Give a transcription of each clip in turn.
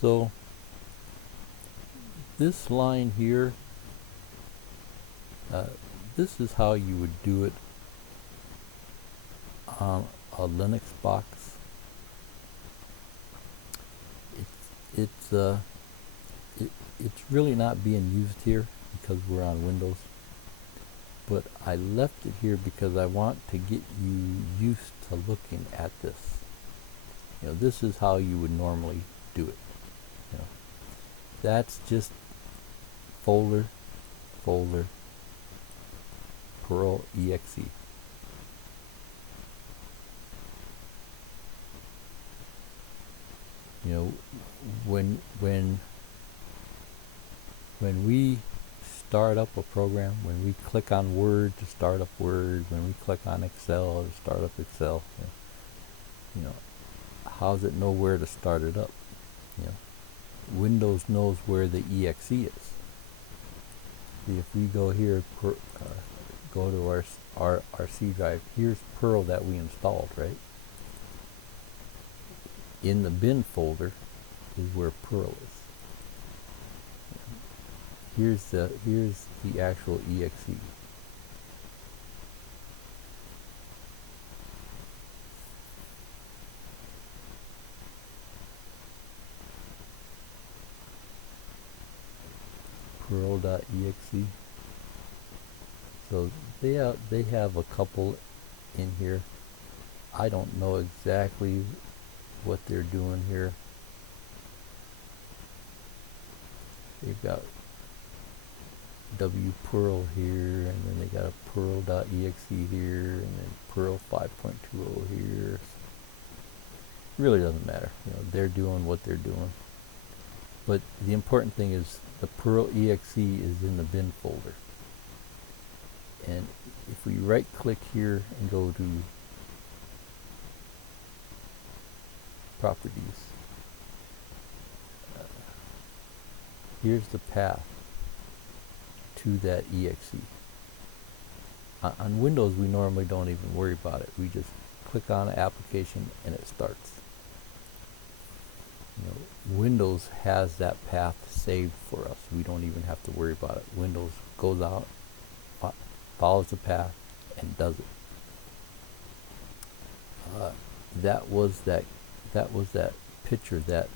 So this line here, this is how you would do it on a Linux box. It's it's really not being used here because we're on Windows, but I left it here because I want to get you used to looking at this. This is how you would normally do it. That's just folder, folder, Perl exe. When we start up a program, when we click on Word to start up Word, when we click on Excel to start up Excel, how does it know where to start it up? Windows knows where the exe is. See, if we go here, go to our C drive, here's Perl that we installed, right? In the bin folder is where Perl is. Here's the actual exe. Perl.exe. So they have a couple in here. I don't know exactly what they're doing here. They've got wperl here, and then they got a perl.exe here, and then Perl 5.20 here. Really doesn't matter. They're doing what they're doing. But the important thing is the Perl exe is in the bin folder. And if we right click here and go to properties, here's the path to that exe. On Windows, we normally don't even worry about it. We just click on an application and it starts. Windows has that path saved for us. We don't even have to worry about it. Windows goes out, follows the path, and does it. That was that picture that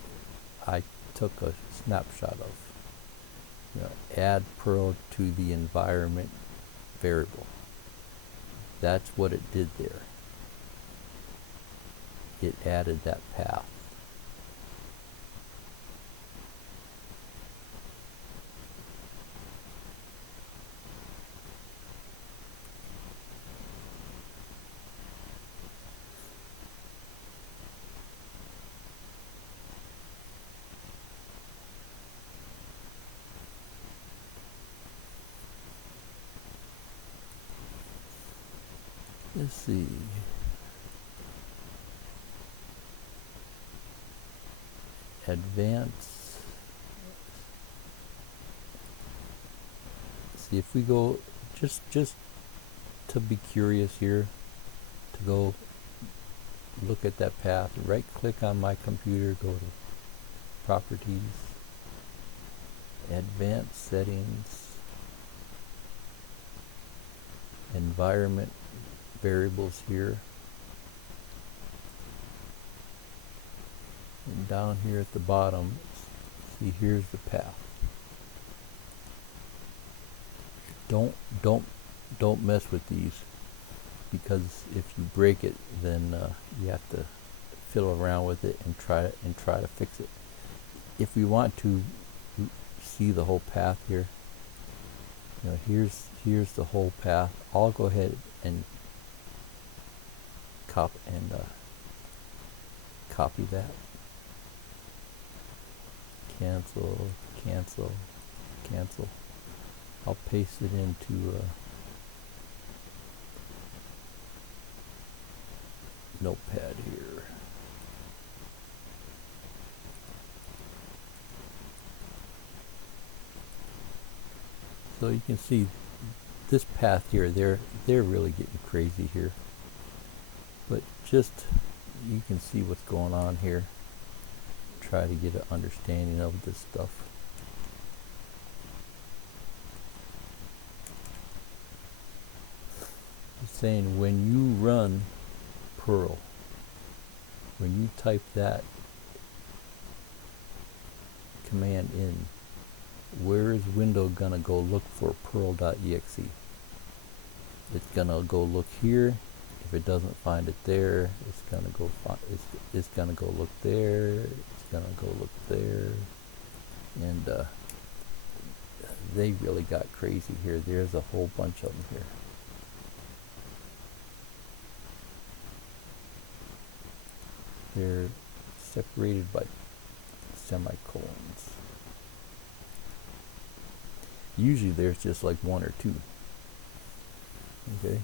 I took a snapshot of. Add Perl to the environment variable. That's what it did there. It added that path. Let's see. Advance. See, if we go just to be curious here, to go look at that path, right click on my computer, go to properties, advanced settings, environment variables here, and down here at the bottom, see, here's the path. Don't mess with these, because if you break it, then you have to fiddle around with it and try to fix it. If we want to see the whole path here, here's the whole path. I'll go ahead and copy that. Cancel, cancel, cancel. I'll paste it into Notepad here. So you can see this path here, they're really getting crazy here. But just, you can see what's going on here. try to get an understanding of this stuff. It's saying when you run Perl, when you type that command in, where is Windows gonna go look for Perl.exe? It's gonna go look here. If it doesn't find it there, it's gonna go it's gonna go look there. It's gonna go look there, and they really got crazy here. There's a whole bunch of them here. They're separated by semicolons. Usually there's just like one or two. Okay.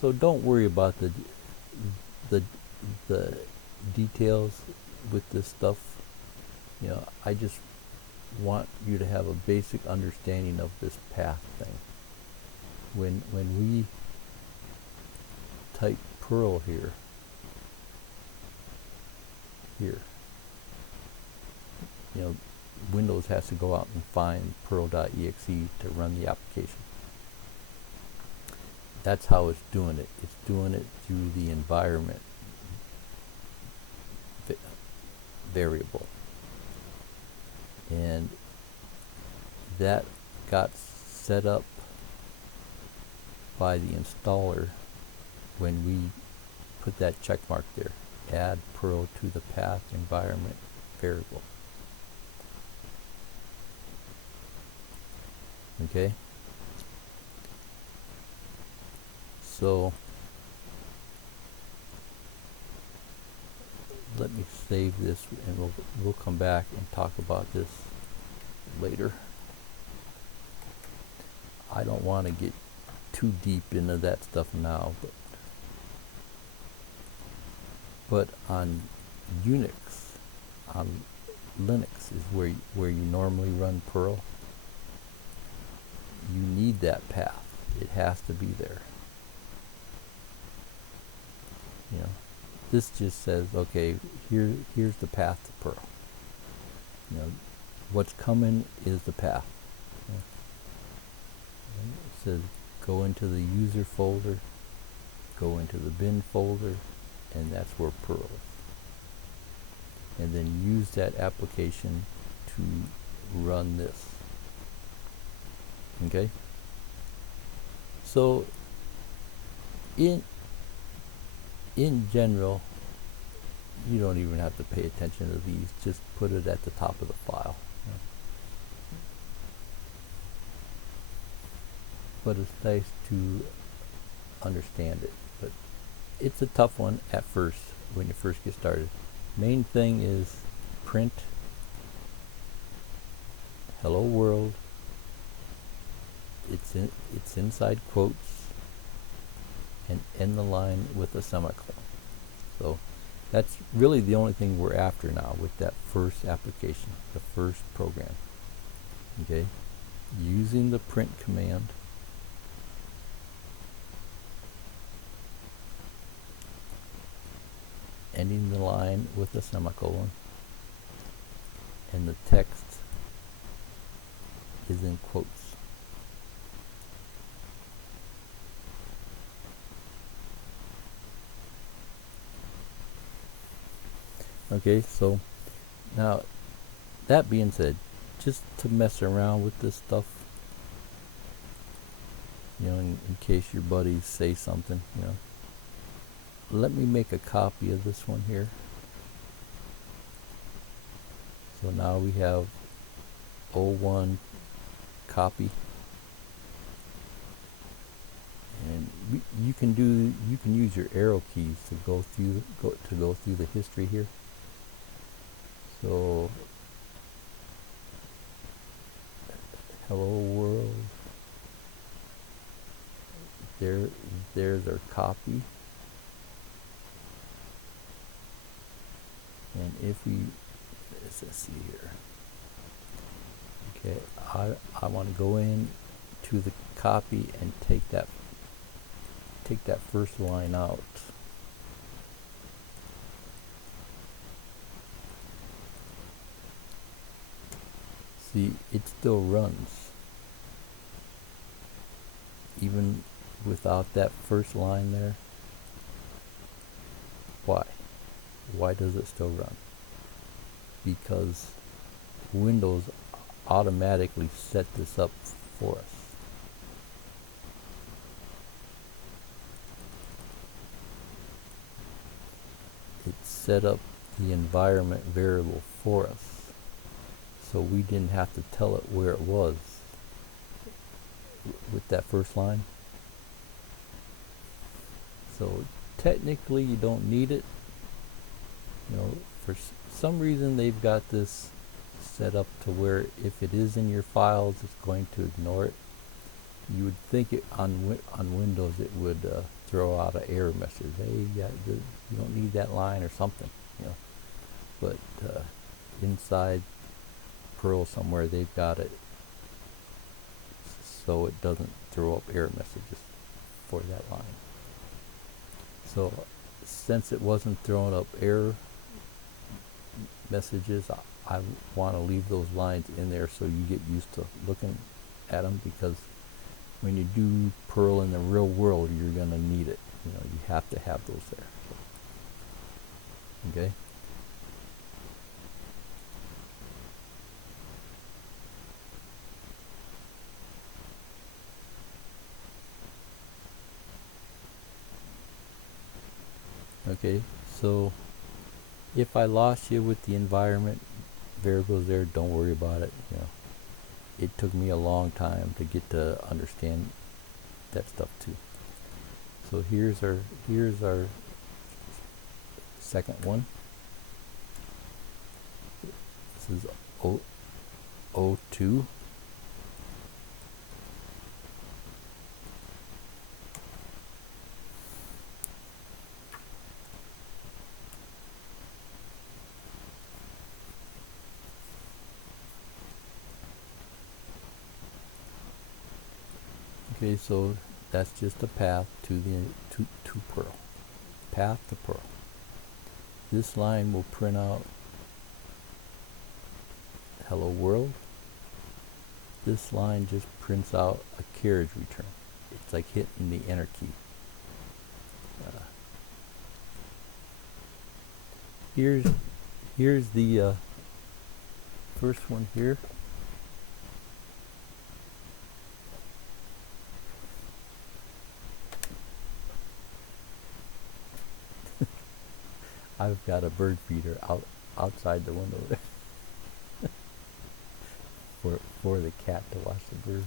So don't worry about the details with this stuff. You know, I just want you to have a basic understanding of this path thing. When we type Perl here, you know, Windows has to go out and find Perl.exe to run the application. That's how it's doing it. It's doing it through the environment variable. And that got set up by the installer when we put that check mark there. Add Perl to the path environment variable. Okay? So let me save this, and we'll come back and talk about this later. I don't want to get too deep into that stuff now, but on Unix, on Linux is where you normally run Perl. You need that path. It has to be there. You know, this just says, okay, here's the path to Perl. You know, what's coming is the path. You know, it says go into the user folder, go into the bin folder, and that's where Perl is. And then use that application to run this. Okay? So in general, you don't even have to pay attention to these. Just put it at the top of the file. You know. But it's nice to understand it. But it's a tough one at first when you first get started. Main thing is print hello world. It's inside quotes, and end the line with a semicolon. So that's really the only thing we're after now with that first application, the first program. Okay, using the print command, ending the line with a semicolon, and the text is in quotes. Okay, so now that being said, just to mess around with this stuff, you know, in case your buddies say something, you know, let me make a copy of this one here. So now we have 01 copy, and you can use your arrow keys to go through the history here. So hello world, there's our copy, and if we let's see here, okay, I want to go in to the copy and take that first line out. See, it still runs. Even without that first line there. Why? Why does it still run? Because Windows automatically set this up for us. It set up the environment variable for us, so we didn't have to tell it where it was with that first line. So technically you don't need it. You know, for some reason they've got this set up to where if it is in your files, it's going to ignore it. You would think it on Windows it would throw out an error message. Hey, you don't need that line or something, you know. But inside Perl somewhere they've got it so it doesn't throw up error messages for that line. So since it wasn't throwing up error messages, I want to leave those lines in there so you get used to looking at them, because when you do Perl in the real world, you're going to need it. You know, you have to have those there. Okay? Okay, so if I lost you with the environment variables there, don't worry about it. You know, it took me a long time to get to understand that stuff too. So here's our second one. This is O2. Okay, so that's just a path to Perl. Path to Perl. This line will print out hello world. This line just prints out a carriage return. It's like hitting the enter key. Here's the first one here. I've got a bird feeder outside the window there for the cat to watch the birds.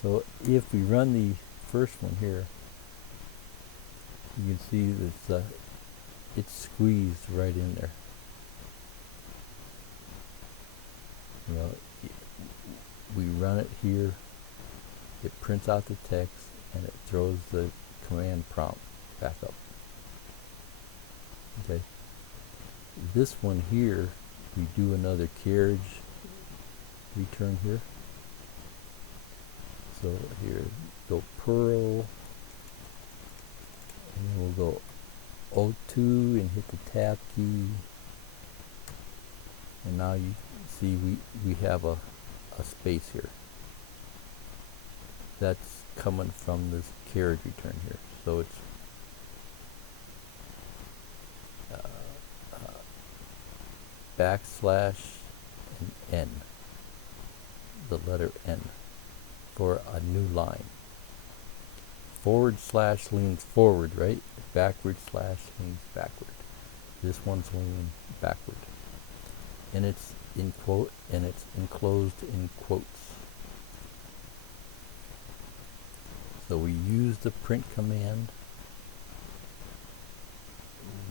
So if we run the first one here, you can see that it's squeezed right in there. You know, we run it here, it prints out the text, and it throws the command prompt back up. Okay. This one here, we do another carriage return here. So here, go Perl, and then we'll go O2 and hit the tab key. And now you see we have a space here. That's coming from this carriage return here. So it's backslash and N, the letter N, for a new line. Forward slash leans forward, right? Backward slash leans backward. This one's leaning backward, and it's in quote, and it's enclosed in quotes. So we use the print command,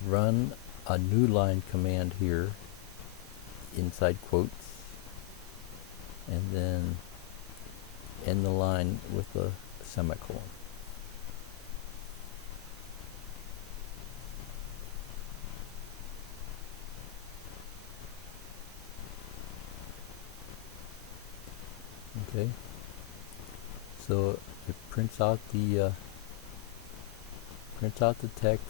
run a new line command here inside quotes, and then end the line with a semicolon. Okay, so it prints out the text.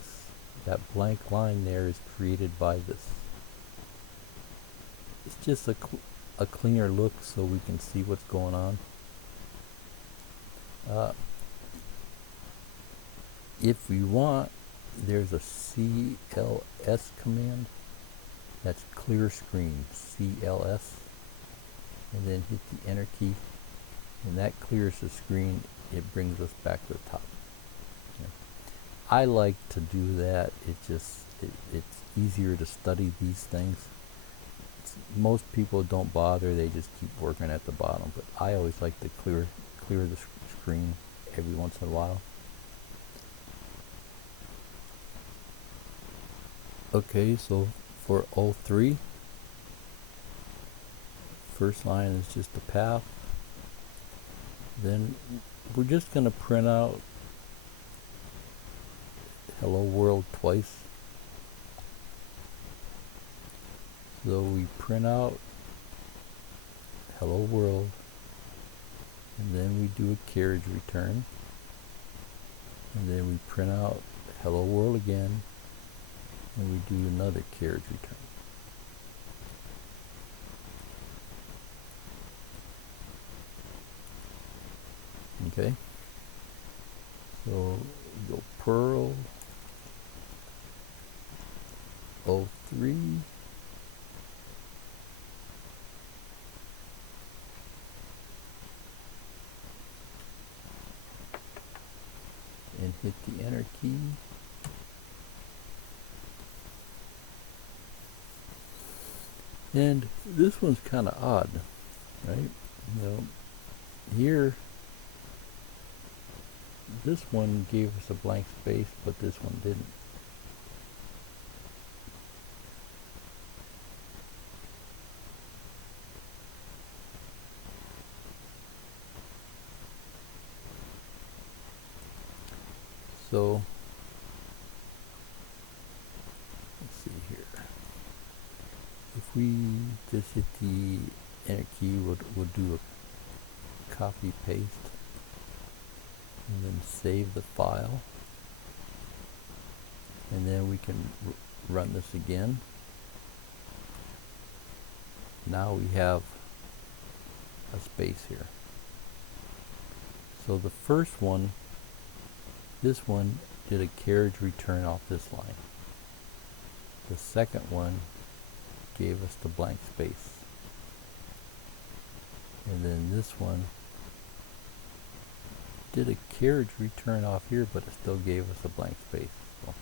That blank line there is created by this. It's just a cleaner look so we can see what's going on. If we want, there's a CLS command. That's clear screen, CLS, and then hit the enter key, and that clears the screen. It brings us back to the top. Yeah. I like to do that. It's easier to study these things. Most people don't bother, they just keep working at the bottom, but I always like to clear the screen every once in a while. Okay, so for 03, first line is just the path. Then we're just going to print out hello world twice. So we print out hello world, and then we do a carriage return, and then we print out hello world again, and we do another carriage return. Okay, so go Perl 03, and hit the enter key. And this one's kind of odd, right? You know, here, this one gave us a blank space, but this one didn't. So, let's see here. If we just hit the enter key, we'll do a copy paste, and then save the file, and then we can run this again. Now we have a space here. So the first one, this one did a carriage return off this line. The second one gave us the blank space. And then this one did a carriage return off here, but it still gave us a blank space. So.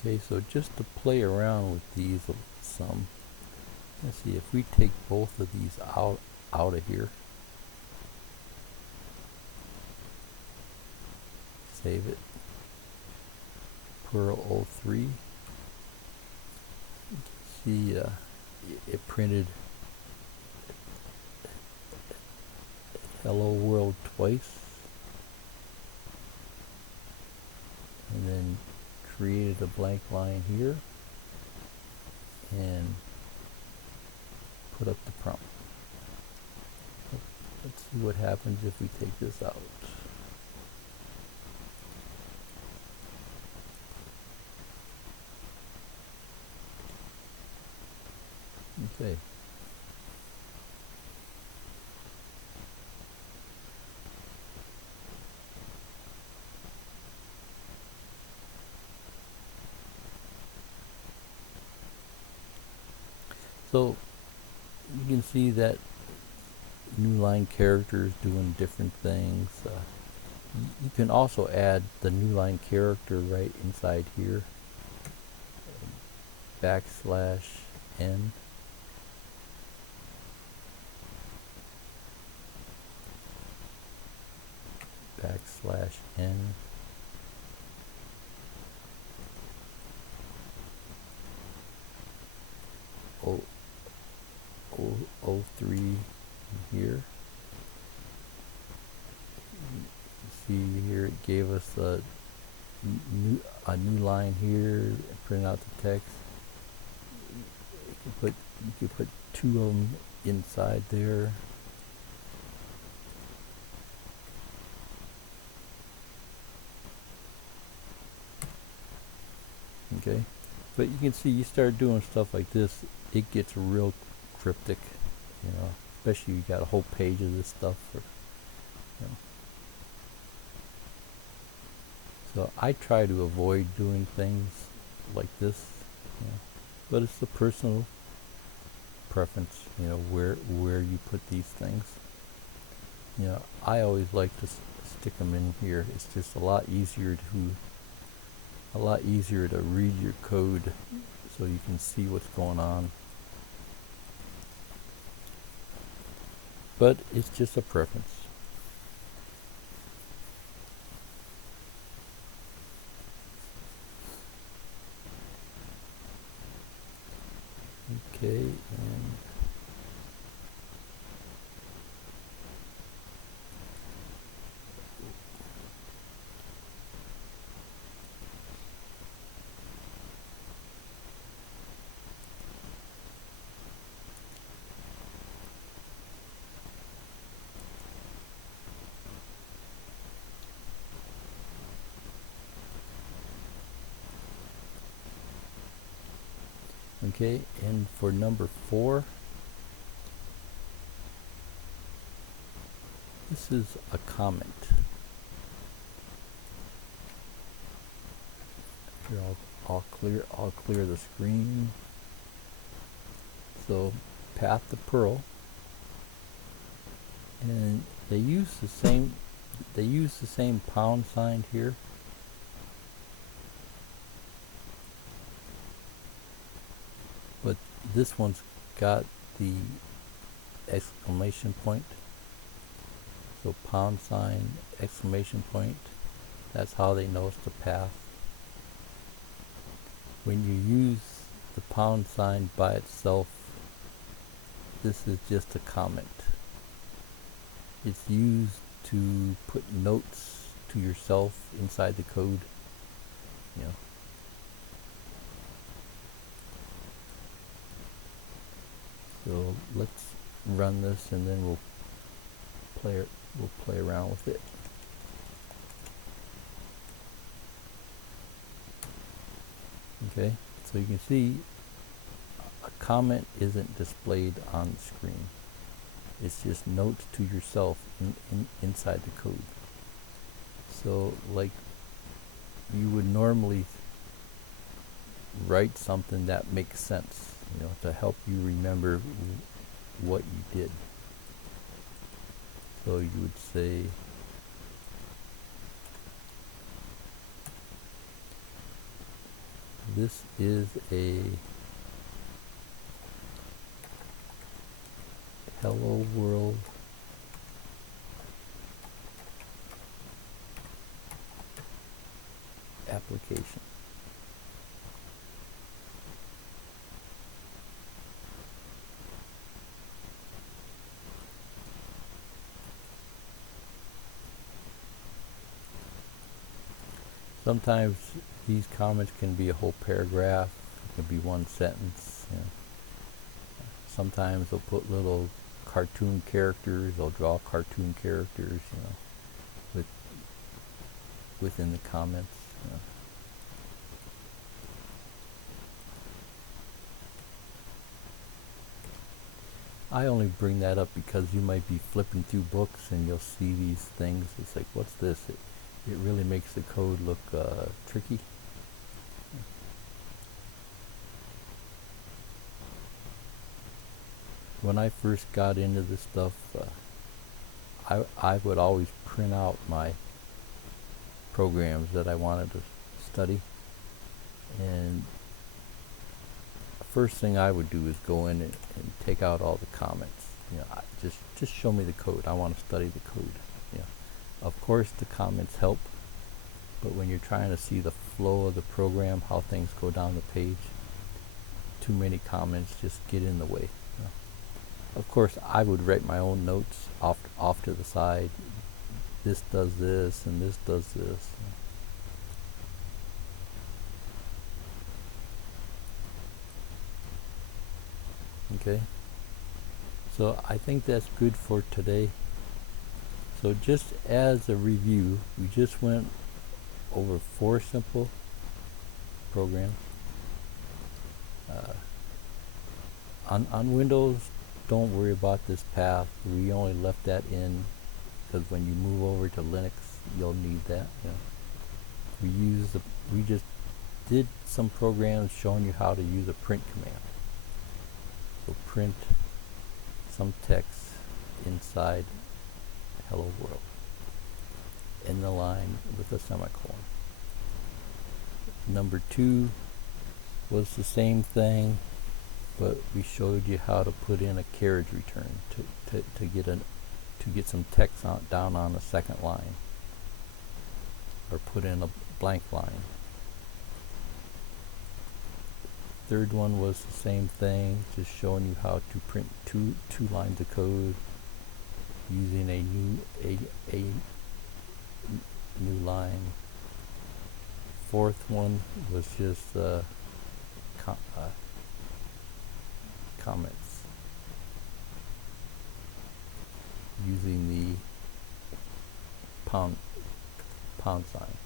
Okay, so just to play around with these some, let's see, if we take both of these out of here, save it, Perl 03, see it printed hello world twice, and then created a blank line here and put up the prompt. Let's see what happens if we take this out. Okay. So you can see that new line characters doing different things. You can also add the new line character right inside here. \n. \n. O 03 here. See here, it gave us a new line here. Print out the text. You can put You could put two of them inside there. Okay, but you can see you start doing stuff like this, it gets real cryptic, you know, especially you got a whole page of this stuff. You know. So I try to avoid doing things like this, you know, but it's the personal preference, you know, where you put these things. You know, I always like to stick them in here. It's just a lot easier to read your code so you can see what's going on. But it's just a preference. Okay, and okay, and for number 4, this is a comment. Here, I'll clear the screen. So, path to Perl, and they use the same pound sign here. But this one's got the exclamation point. So pound sign, exclamation point. That's how they know it's the path. When you use the pound sign by itself, this is just a comment. It's used to put notes to yourself inside the code. You know. So let's run this and then we'll play around with it. Okay, so you can see a comment isn't displayed on the screen. It's just notes to yourself inside the code. So like you would normally write something that makes sense, you know, to help you remember what you did. So you would say, this is a hello world application. Sometimes these comments can be a whole paragraph, it can be one sentence. You know. Sometimes they'll put little cartoon characters, they'll draw cartoon characters, you know, within the comments. You know. I only bring that up because you might be flipping through books and you'll see these things. It's like, what's this? It really makes the code look tricky. When I first got into this stuff, I would always print out my programs that I wanted to study, and the first thing I would do is go in and take out all the comments. You know, just show me the code. I want to study the code. You know. Of course, the comments help, but when you're trying to see the flow of the program, how things go down the page, too many comments just get in the way. You know. Of course, I would write my own notes off to the side. This does this, and this does this. Okay, so I think that's good for today. So just as a review, we just went over 4 simple programs. On Windows, don't worry about this path. We only left that in because when you move over to Linux, you'll need that. You know. We just did some programs showing you how to use a print command. So print some text inside hello world in the line with a semicolon. Number 2 was the same thing, but we showed you how to put in a carriage return to get some text down on the second line, or put in a blank line. Third one was the same thing, just showing you how to print two lines of code using a new line. Fourth one was just comments using the pound sign.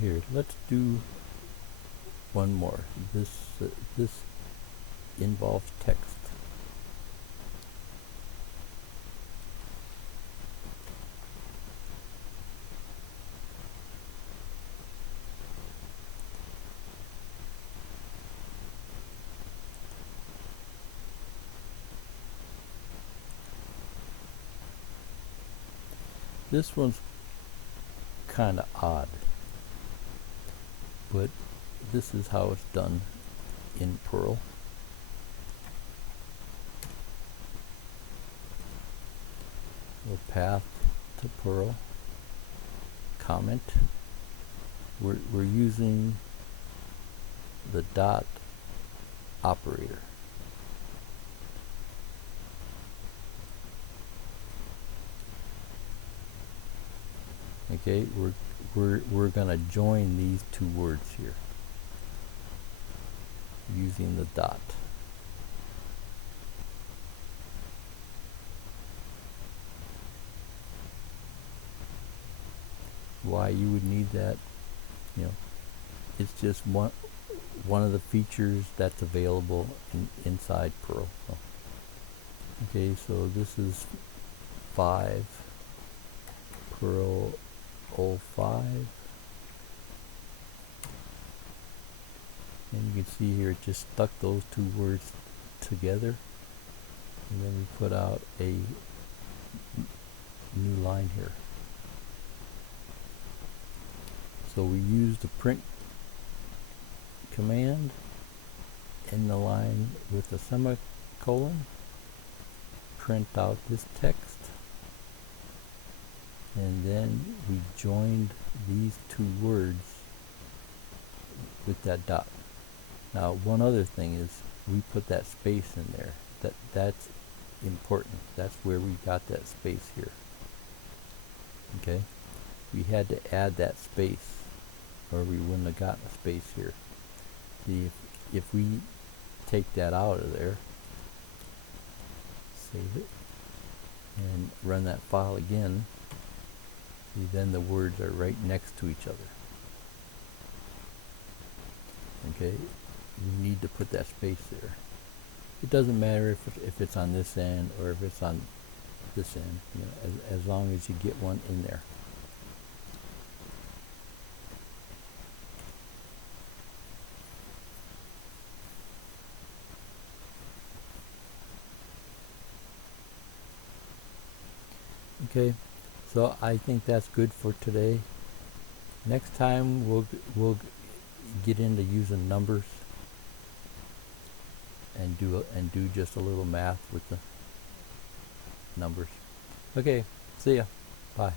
Here, let's do one more. This involves text. This one's kind of odd, but this is how it's done in Perl. The path to Perl, comment. We're using the dot operator. Okay, we're gonna join these 2 words here using the dot. Why you would need that, you know, it's just one of the features that's available inside Perl. So, okay, so this is 5 Perl 05, and you can see here it just stuck those 2 words together, and then we put out a new line here. So we use the print command in the line with a semicolon, print out this text, and then we joined these 2 words with that dot. Now, one other thing is we put that space in there. That's important. That's where we got that space here. Okay? We had to add that space, or we wouldn't have gotten a space here. See, if we take that out of there, save it, and run that file again, see, then the words are right next to each other. Okay, you need to put that space there. It doesn't matter if it's on this end or if it's on this end, you know, as long as you get one in there. Okay, so I think that's good for today. Next time we'll get into using numbers and do just a little math with the numbers. Okay, see ya. Bye.